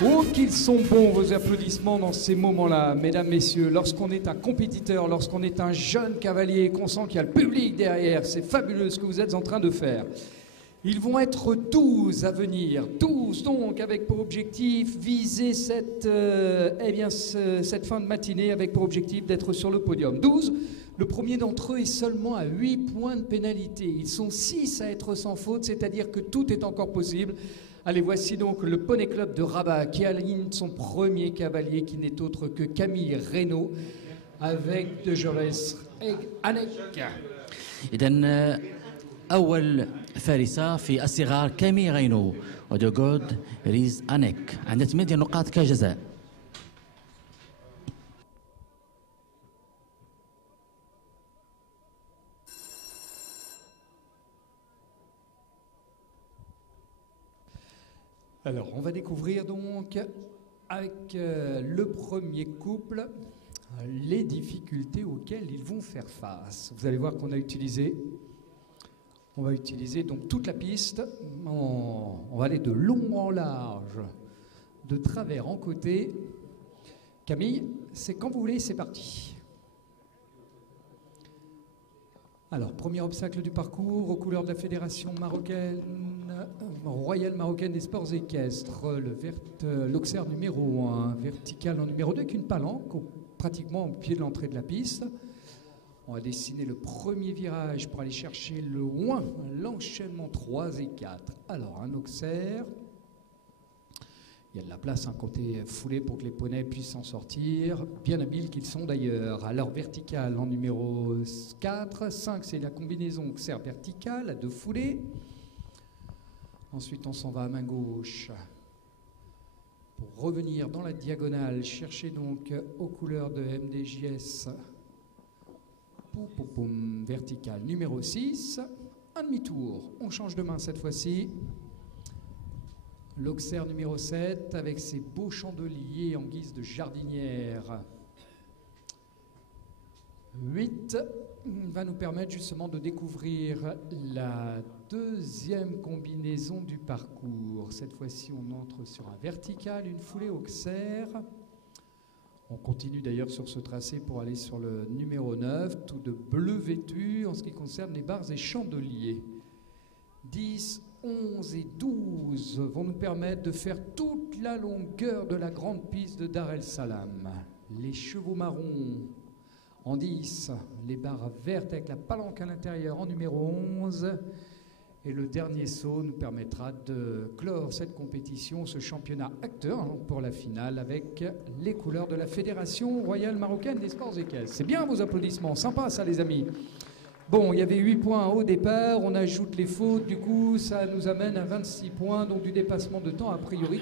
Oh, qu'ils sont bons vos applaudissements dans ces moments-là, mesdames, messieurs. Lorsqu'on est un compétiteur, lorsqu'on est un jeune cavalier, qu'on sent qu'il y a le public derrière, c'est fabuleux ce que vous êtes en train de faire. Ils vont être 12 à venir, 12 donc, avec pour objectif viser cette fin de matinée, avec pour objectif d'être sur le podium. 12, le premier d'entre eux est seulement à 8 points de pénalité. Ils sont 6 à être sans faute, c'est-à-dire que tout est encore possible. Allez, voici donc le Poney Club de Rabat qui aligne son premier cavalier qui n'est autre que Camille Reynaud avec de Jores Anek. أول فارسة في الصغار كامي رينو ودوغود ريز أنيك عندها 8 نقاط كجزاء. Alors, on va découvrir donc avec le premier couple les difficultés auxquelles ils vont faire face. Vous allez voir qu'on on va utiliser donc toute la piste. On va aller de long en large, de travers en côté. Camille, c'est quand vous voulez, c'est parti. Alors, premier obstacle du parcours, aux couleurs de la Fédération marocaine, royale marocaine des sports équestres, l'Auxerre numéro 1, vertical en numéro 2, avec une palanque, pratiquement au pied de l'entrée de la piste. On va dessiner le premier virage pour aller chercher le loin, l'enchaînement 3 et 4. Alors, un Auxerre. Il y a de la place, un côté foulé pour que les poneys puissent s'en sortir. Bien habiles qu'ils sont d'ailleurs. Alors, vertical en numéro 4. 5, c'est la combinaison Auxerre verticale à 2 foulées. Ensuite, on s'en va à main gauche pour revenir dans la diagonale, chercher donc aux couleurs de MDJS. Vertical numéro 6, un demi-tour, on change de main cette fois-ci. L'Auxerre numéro 7 avec ses beaux chandeliers en guise de jardinière. 8 va nous permettre justement de découvrir la deuxième combinaison du parcours. Cette fois-ci, on entre sur un vertical, une foulée Auxerre. On continue d'ailleurs sur ce tracé pour aller sur le numéro 9, tout de bleu vêtu en ce qui concerne les barres et chandeliers. 10, 11 et 12 vont nous permettre de faire toute la longueur de la grande piste de Dar el Salam. Les chevaux marrons en 10, les barres vertes avec la palanque à l'intérieur en numéro 11. Et le dernier saut nous permettra de clore cette compétition, ce championnat acteur pour la finale avec les couleurs de la Fédération royale marocaine des sports équestres. C'est bien vos applaudissements, sympa ça les amis. Bon, il y avait 8 points au départ, on ajoute les fautes, du coup ça nous amène à 26 points, donc du dépassement de temps a priori.